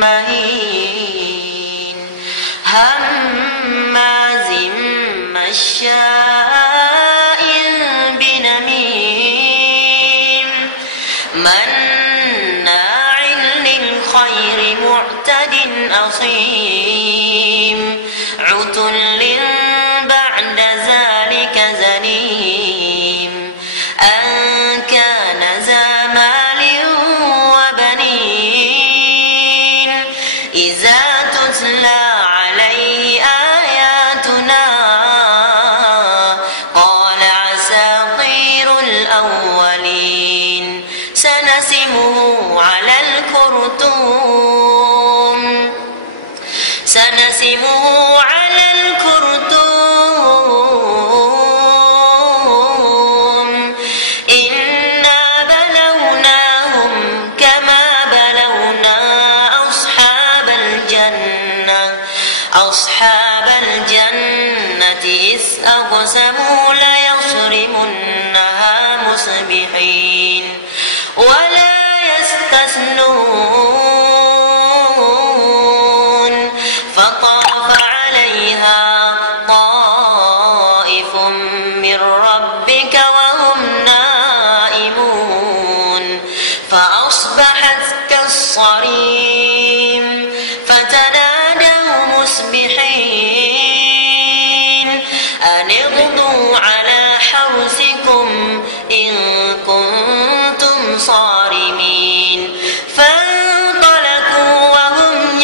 مهين هماز مشاء بنميم مناع للخير معتد أثيم عتل بعد ذلك زنيم أن كان ذا مال وبنين إذا تتلى عليه آياتنا قال أساطير الأولين سنسمه على الخرطوم إنا بلوناهم كما بلونا أصحاب الجنة إذ أقسموا ليصرمنها مصبحين ولا يستثنون فطاف عليها طائف من ربك وهم نائمون فأصبحت كالصريم فتنادوا مصبحين أن اغدوا على حرثكم إن كنتم صارمين فانطلقوا وهم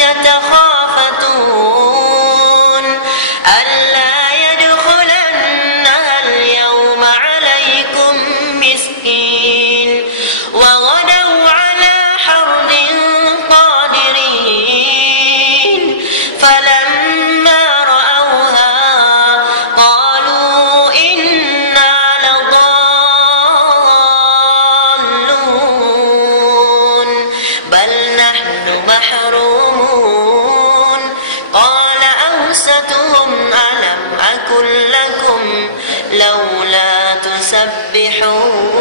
يتخافتون ألا يدخلنها اليوم عليكم مسكين وغدوا على حرد قادرين فلما رأوها قالوا إنا لضالون بل نحن محرومون قال أوسطهم ألم أقل لكم لولا تسبحون